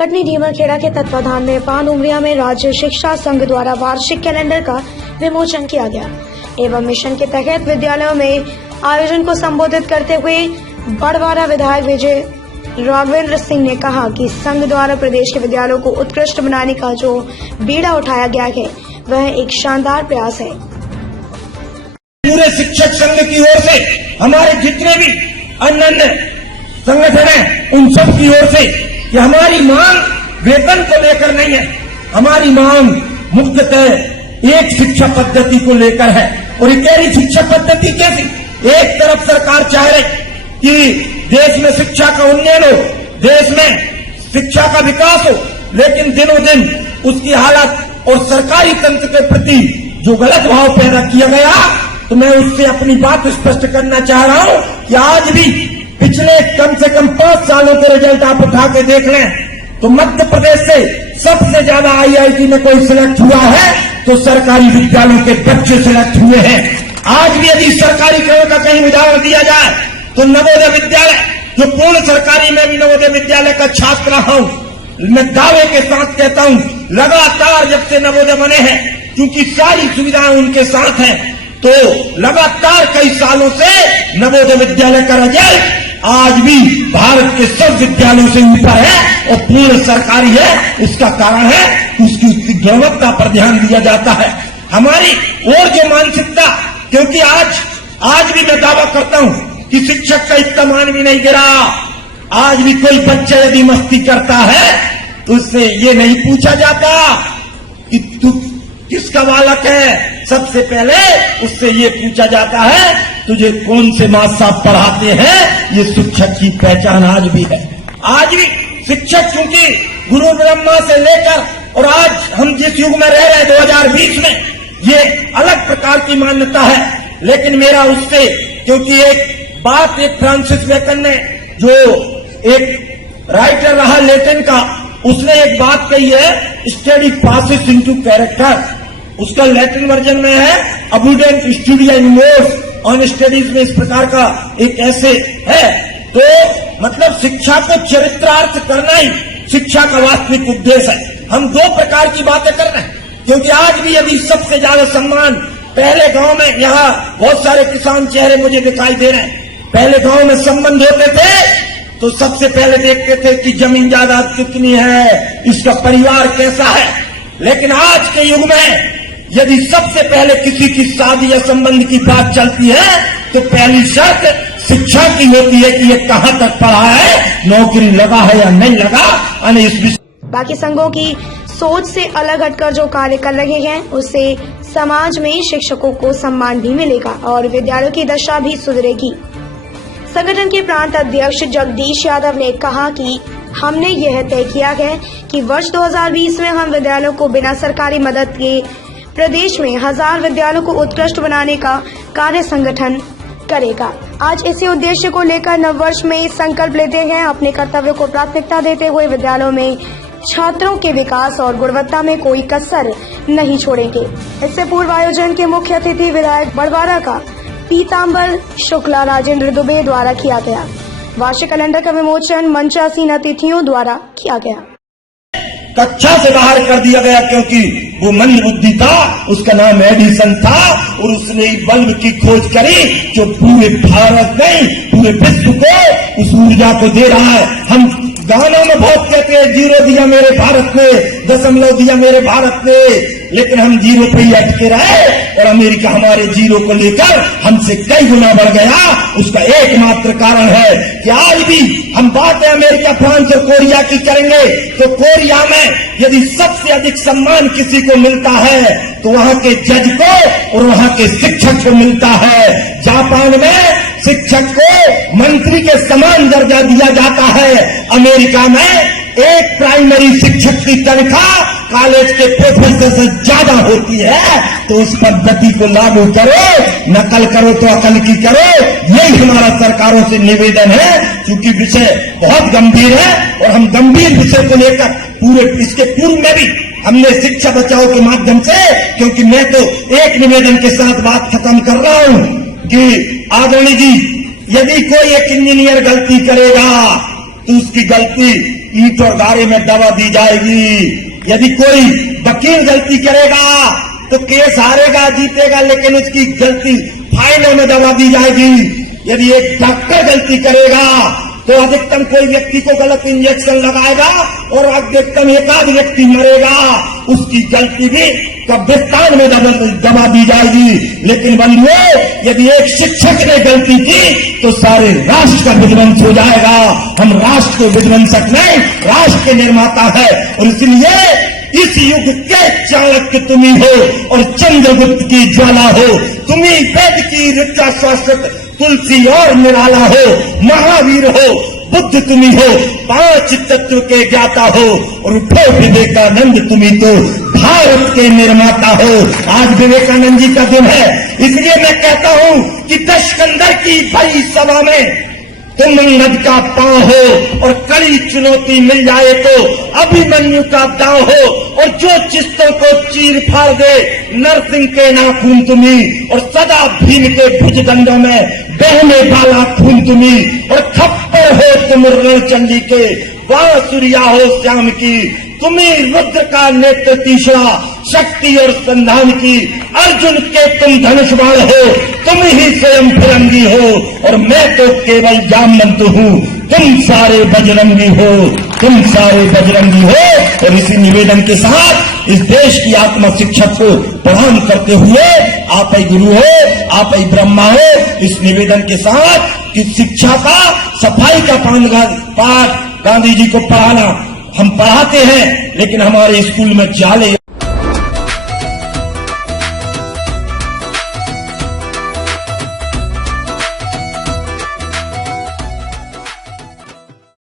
कटनी ढीमरखेड़ा के तत्वाधान में पान उमरिया में राज्य शिक्षा संघ द्वारा वार्षिक कैलेंडर का विमोचन किया गया एवं मिशन के तहत विद्यालयों में आयोजन को संबोधित करते हुए बड़वारा विधायक विजय राघवेंद्र सिंह ने कहा कि संघ द्वारा प्रदेश के विद्यालयों को उत्कृष्ट बनाने का जो बीड़ा उठाया गया है वह एक शानदार प्रयास है। पूरे शिक्षक संघ की ओर से हमारे जितने भी अन्य संगठन हैं उन सब की ओर से कि हमारी मांग वेतन को लेकर नहीं है, हमारी मांग मुख्यतः एक शिक्षा पद्धति को लेकर है। और ये कह शिक्षा पद्धति कैसी? एक तरफ सरकार चाह रही कि देश में शिक्षा का उन्नयन हो, देश में शिक्षा का विकास हो, लेकिन दिनों दिन उसकी हालत और सरकारी तंत्र के प्रति जो गलत भाव पैदा किया गया, तो मैं उससे अपनी बात स्पष्ट करना चाह रहा हूं कि आज भी पिछले कम से कम 5 सालों के रिजल्ट आप उठा के देख लें तो मध्य प्रदेश से सबसे ज्यादा IIT में कोई सिलेक्ट हुआ है तो सरकारी विद्यालयों के बच्चे सिलेक्ट हुए हैं। आज भी यदि सरकारी क्रम का कहीं उदाहरण दिया जाए तो नवोदय विद्यालय, जो पूर्ण सरकारी में भी नवोदय विद्यालय का छात्र रहा हूं, मैं दावे के साथ कहता हूं लगातार जब से नवोदय बने हैं, क्योंकि सारी सुविधाएं उनके साथ हैं, तो लगातार कई सालों से नवोदय विद्यालय का रिजल्ट आज भी भारत के सब विद्यालयों से ऊपर है और पूर्ण सरकारी है। इसका कारण है कि उसकी गुणवत्ता पर ध्यान दिया जाता है। हमारी और जो मानसिकता, क्योंकि आज भी मैं दावा करता हूं कि शिक्षक का इतना मान भी नहीं गिरा। आज भी कोई बच्चा यदि मस्ती करता है तो उससे ये नहीं पूछा जाता कि तू किसका बालक है, सबसे पहले उससे ये पूछा जाता है तुझे कौन से माँ साहब पढ़ाते हैं। ये शिक्षक की पहचान आज भी है। आज भी शिक्षक क्योंकि गुरु ब्रह्मा से लेकर और आज हम जिस युग में रह रहे हैं 2020 में, ये अलग प्रकार की मान्यता है। लेकिन मेरा उससे, क्योंकि एक बात एक फ्रांसिस बेकन ने, जो एक राइटर रहा लैटिन का, उसने एक बात कही है, स्टडी पासिस इनटू कैरेक्टर। उसका लैटिन वर्जन में है अबुडेंट स्टडी एंड मोर्स ऑन स्टडीज में इस प्रकार का एक ऐसे है। तो मतलब शिक्षा को चरित्रार्थ करना ही शिक्षा का वास्तविक उद्देश्य है। हम 2 प्रकार की बातें कर रहे हैं, क्योंकि आज भी यदि सबसे ज्यादा सम्मान पहले गांव में, यहाँ बहुत सारे किसान चेहरे मुझे दिखाई दे रहे हैं, पहले गांव में संबंध होते थे तो सबसे पहले देखते थे कि जमीन जायदाद कितनी है, इसका परिवार कैसा है। लेकिन आज के युग में यदि सबसे पहले किसी की शादी या संबंध की बात चलती है तो पहली शर्त शिक्षा की होती है कि ये कहां तक पढ़ा है, नौकरी लगा है या नहीं लगा। बाकी संघों की सोच से अलग हटकर जो कार्य कर रहे हैं उससे समाज में शिक्षकों को सम्मान भी मिलेगा और विद्यालयों की दशा भी सुधरेगी। संगठन के प्रांत अध्यक्ष जगदीश यादव ने कहा कि हमने यह तय किया है कि वर्ष 2020 में हम विद्यालयों को बिना सरकारी मदद के प्रदेश में 1000 विद्यालयों को उत्कृष्ट बनाने का कार्य संगठन करेगा। आज इसी उद्देश्य को लेकर नववर्ष में संकल्प लेते हैं। अपने कर्तव्यों को प्राथमिकता देते हुए विद्यालयों में छात्रों के विकास और गुणवत्ता में कोई कसर नहीं छोड़ेंगे। इससे पूर्व आयोजन के मुख्य अतिथि विधायक बड़वारा का पीताम्बर शुक्ला राजेंद्र दुबे द्वारा किया गया। वार्षिक कैलेंडर का विमोचन मंचासीन अतिथियों द्वारा किया गया। कक्षा से बाहर कर दिया गया क्योंकि वो मंद बुद्धि था, उसका नाम एडिसन था और उसने बल्ब की खोज करी जो पूरे भारत नहीं पूरे विश्व को उस ऊर्जा को दे रहा है। हम गानों में बहुत कहते हैं 0 दिया मेरे भारत ने, 0.5 दिया मेरे भारत ने, लेकिन हम 0 पे ही अटके रहे और अमेरिका हमारे 0 को लेकर हमसे कई गुना बढ़ गया। उसका एकमात्र कारण है कि आज भी हम बातें अमेरिका, फ्रांस और कोरिया की करेंगे तो कोरिया में यदि सबसे अधिक सम्मान किसी को मिलता है तो वहां के जज को और वहां के शिक्षक को मिलता है। जापान में शिक्षक को मंत्री के समान दर्जा दिया जाता है। अमेरिका में एक प्राइमरी शिक्षक की तनख्वाह कॉलेज के प्रोफेसर से ज्यादा होती है। तो उस पद्धति को लागू करो, नकल करो तो अकल की करो। यही हमारा सरकारों से निवेदन है, क्योंकि विषय बहुत गंभीर है और हम गंभीर विषय को लेकर पूरे इसके पूर्व में भी हमने शिक्षा बचाओ के माध्यम से, क्योंकि मैं तो एक निवेदन के साथ बात खत्म कर रहा हूं कि आदरणीय जी, यदि कोई एक इंजीनियर गलती करेगा तो उसकी गलती ईंट और गारे में दबा दी जाएगी। यदि कोई वकील गलती करेगा तो केस हारेगा जीतेगा, लेकिन उसकी गलती फाइलों में दबा दी जाएगी। यदि एक डॉक्टर गलती करेगा तो अधिकतम कोई व्यक्ति को गलत इंजेक्शन लगाएगा और अधिकतम एक आध व्यक्ति मरेगा, उसकी गलती भी कब्रिस्तान में दबा दी जाएगी। लेकिन बंधुओं, यदि एक शिक्षक ने गलती की तो सारे राष्ट्र का विध्वंस हो जाएगा। हम राष्ट्र के विध्वंसक नहीं, राष्ट्र के निर्माता है। और इसलिए इस युग के चाणक्य तुम्ही हो और चंद्रगुप्त की ज्वाला हो। तुम्ही वेद की ऋचा शाश्वत तुलसी और निराला हो, महावीर हो, बुद्ध तुम्ही हो, 5 तत्व के ज्ञाता हो। और उठो विवेकानंद, तुम्ही तो भारत के निर्माता हो। आज विवेकानंद जी का दिन है, इसलिए मैं कहता हूं कि दशकंदर की बड़ी सभा में तुम नद का पांव हो और कड़ी चुनौती मिल जाए तो अभिमन्यु का दांव हो। और जो चिस्तों को चीर फाड़ दे नरसिंह के नाखून तुम्ही, और सदा भीम के भुजदंडों में बहने वाला खून तुम्ही। और थप्पड़ हो तुम रणचंडी के, बांसुरिया हो श्याम की। तुम्ही रुद्र का नेत्र तीसरा, शक्ति और संधान की। अर्जुन के तुम धनुष बाण हो, तुम ही स्वयं फिरंगी हो। और मैं तो केवल जामवंत हूँ, तुम सारे बजरंगी हो, तुम सारे बजरंगी हो। और इसी निवेदन के साथ इस देश की आत्मा शिक्षक को प्रणाम करते हुए, आप ही गुरु हो, आप ही ब्रह्मा हो, इस निवेदन के साथ कि शिक्षा का, सफाई का पाठ गांधी जी को पढ़ाना हम पढ़ाते हैं, लेकिन हमारे स्कूल में जाले